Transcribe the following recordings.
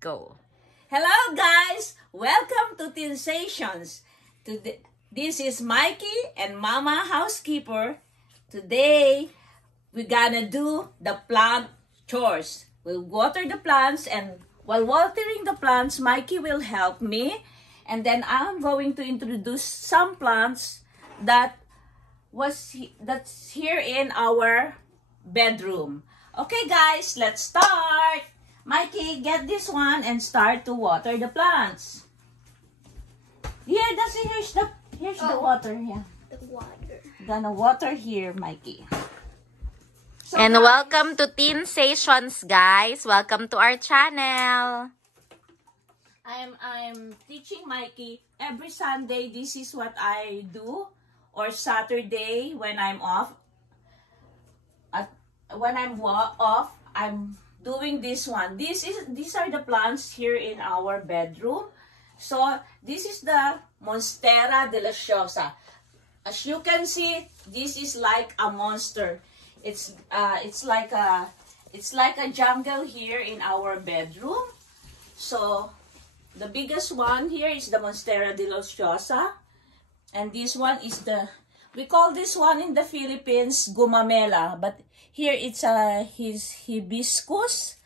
Go. Hello guys! Welcome to Sensations. This is Mikey and Mama Housekeeper. Today, we're gonna do the plant chores. We'll water the plants, and while watering the plants, Mikey will help me. And then I'm going to introduce some plants that's here in our bedroom. Okay guys, let's start. Mikey, get this one and start to water the plants. Here's the water. Yeah. The water. Gonna water here, Mikey. And welcome to Teen Sessions, guys. Welcome to our channel. I'm teaching Mikey every Sunday. This is what I do, or Saturday when I'm off. When I'm off, I'm doing this one. These are the plants here in our bedroom. So this is the Monstera deliciosa. As you can see, this is like a monster. It's like a jungle here in our bedroom. So the biggest one here is the Monstera deliciosa, and this one is we call this one in the Philippines gumamela, but here it's his hibiscus,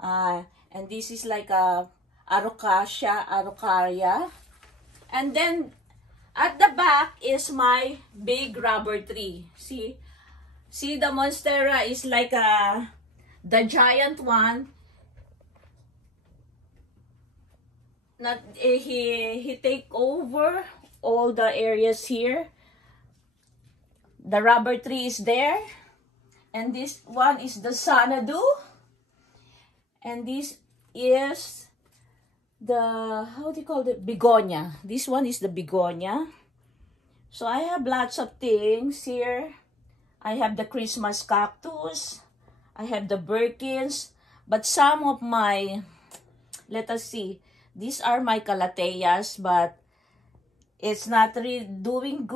and this is like a araucaria, and then at the back is my big rubber tree. See the Monstera is like the giant one. He take over all the areas here. The rubber tree is there, and this one is the Xanadu, and this is the, how do you call it, begonia. This one is the begonia. So I have lots of things here. I have the Christmas cactus, I have the Birkins, but some of my, let us see, these are my calatheas, but it's not really doing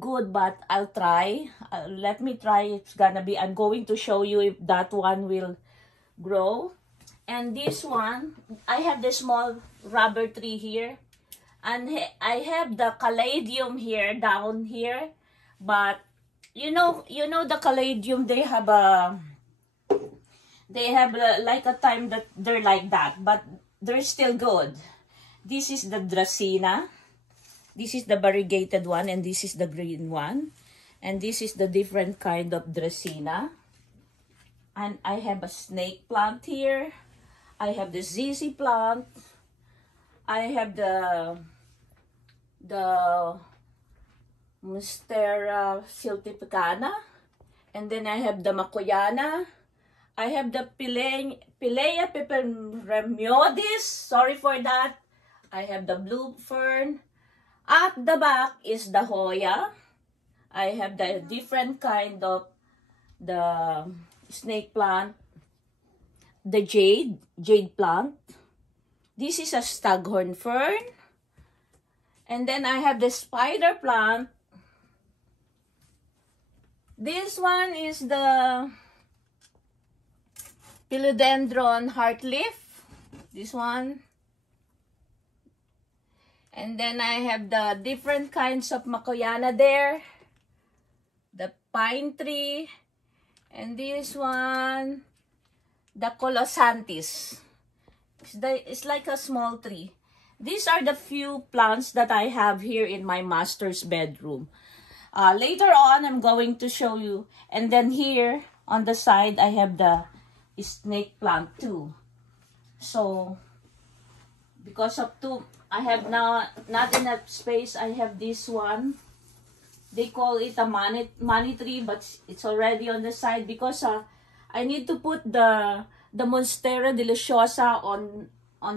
good, but I'll try. Let me try. It's gonna be, I'm going to show you if that one will grow. And this one, I have the small rubber tree here, and I have the caladium here, down here. But you know the caladium, they have like a time that they're like that, but they're still good. This is the Dracaena. This is the variegated one, and this is the green one. And this is the different kind of Dracaena. And I have a snake plant here. I have the ZZ plant. I have the Monstera siltipicana. And then I have the Makoyana. I have the Pilea peperomioides. Sorry for that. I have the blue fern. At the back is the Hoya. I have the different kind of the snake plant. The jade plant. This is a staghorn fern. And then I have the spider plant. This one is the Philodendron heartleaf. This one. And then I have the different kinds of Makoyana there. The pine tree. And this one, the Colossanthus. It's like a small tree. These are the few plants that I have here in my master's bedroom. Later on, I'm going to show you. And then here, on the side, I have the snake plant too. So, because of I have now not enough space. I have this one. They call it a money tree, but it's already on the side because I need to put the Monstera deliciosa on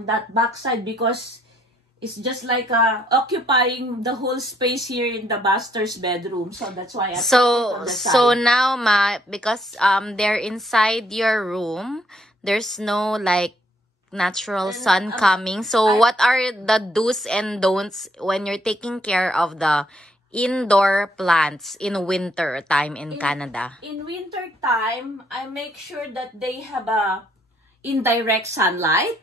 that back side, because it's just like occupying the whole space here in the master's bedroom. So that's why I put it on the side. So now, Ma, because they're inside your room, there's no like natural sun coming. So what are the do's and don'ts when you're taking care of the indoor plants in winter time in Canada? In winter time, I make sure that they have a indirect sunlight.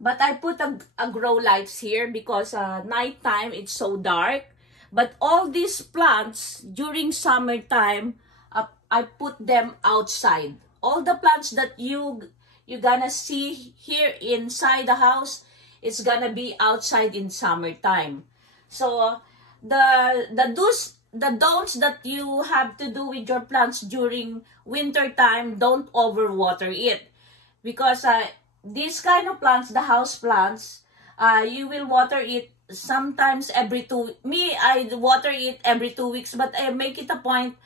But I put a grow lights here because nighttime it's so dark. But all these plants during summertime, I put them outside. All the plants that you gonna see here inside the house, it's gonna be outside in summertime. So the don'ts that you have to do with your plants during winter time, don't overwater it, because these kind of plants, the house plants, you will water it sometimes every 2. I water it every 2 weeks, but I make it a point.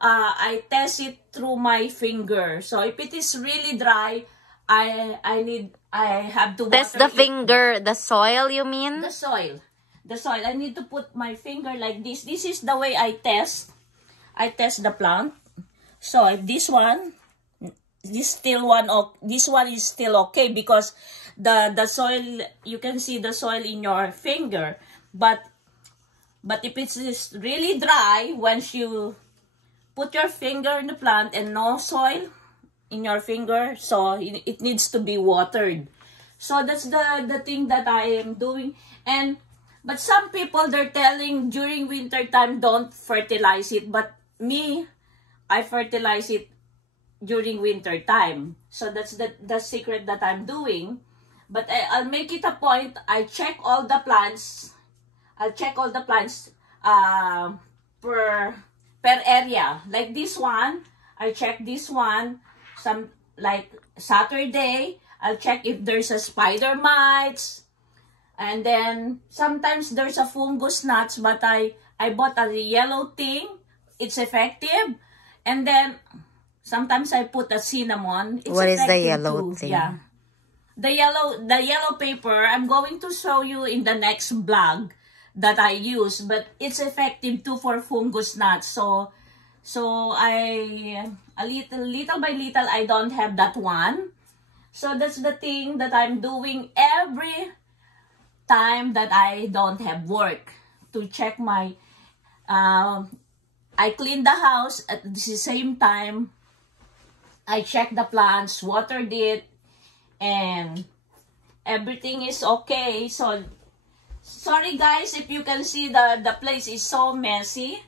I test it through my finger. So if it is really dry, I have to water That's the it. finger, the soil, you mean? The soil. I need to put my finger like this. This is the way I test the plant. So if this one is still okay, because the soil, you can see the soil in your finger. But if it is really dry, once you put your finger in the plant and no soil in your finger, so it needs to be watered. So that's the thing that I am doing. But some people, they're telling during winter time don't fertilize it, but me, I fertilize it during winter time. So that's the secret that I'm doing. But I'll make it a point. I check all the plants. I'll check all the plants per area. Like this one, I check this one. Some like Saturday, I'll check if there's a spider mites. And then sometimes there's a fungus gnats, but I bought a yellow thing. It's effective. And then sometimes I put a cinnamon. It's what is the effective yellow too. thing? Yeah. The yellow paper, I'm going to show you in the next vlog that I use, but it's effective too for fungus gnats. So I little by little, I don't have that one. So that's the thing that I'm doing every time that I don't have work, to check my I clean the house at the same time. I check the plants, watered it, and everything is okay. So sorry guys if you can see the place is so messy,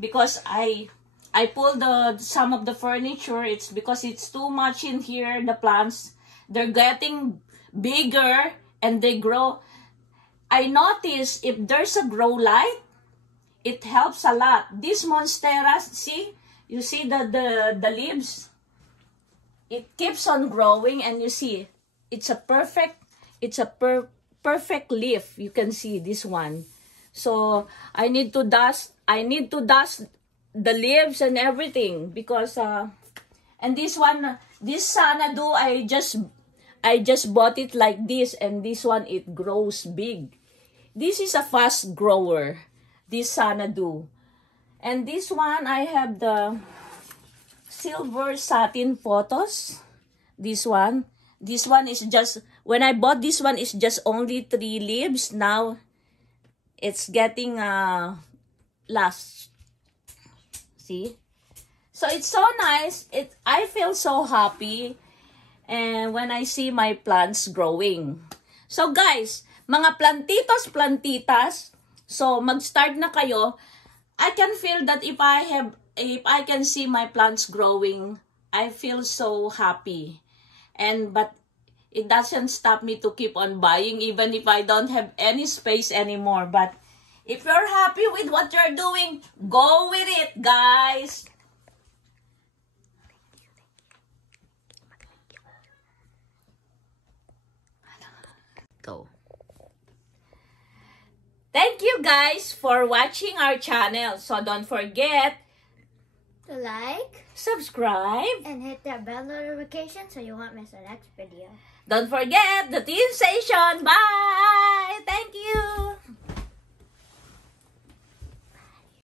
because I pulled some of the furniture. It's because it's too much in here. The plants, they're getting bigger and they grow. I notice if there's a grow light, it helps a lot. This monstera, see, you see the leaves, it keeps on growing, and you see it's a perfect leaf. You can see this one. So I need to dust the leaves and everything, because and this one, this Xanadu, I just bought it like this, and this one, it grows big. This is a fast grower, this Xanadu. And this one, I have the silver satin photos. This one is just, when I bought this one, it's just only 3 leaves. Now it's getting last. See? So it's so nice. I feel so happy, and when I see my plants growing. So guys, mga plantitas, so mag-start na kayo. I can feel that if I can see my plants growing, I feel so happy. But it doesn't stop me to keep on buying, even if I don't have any space anymore. But if you're happy with what you're doing, go with it, guys. Go. Thank you guys for watching our channel. So don't forget to like, subscribe, and hit that bell notification so you won't miss our next video. Don't forget the Team Station. Bye! Thank you!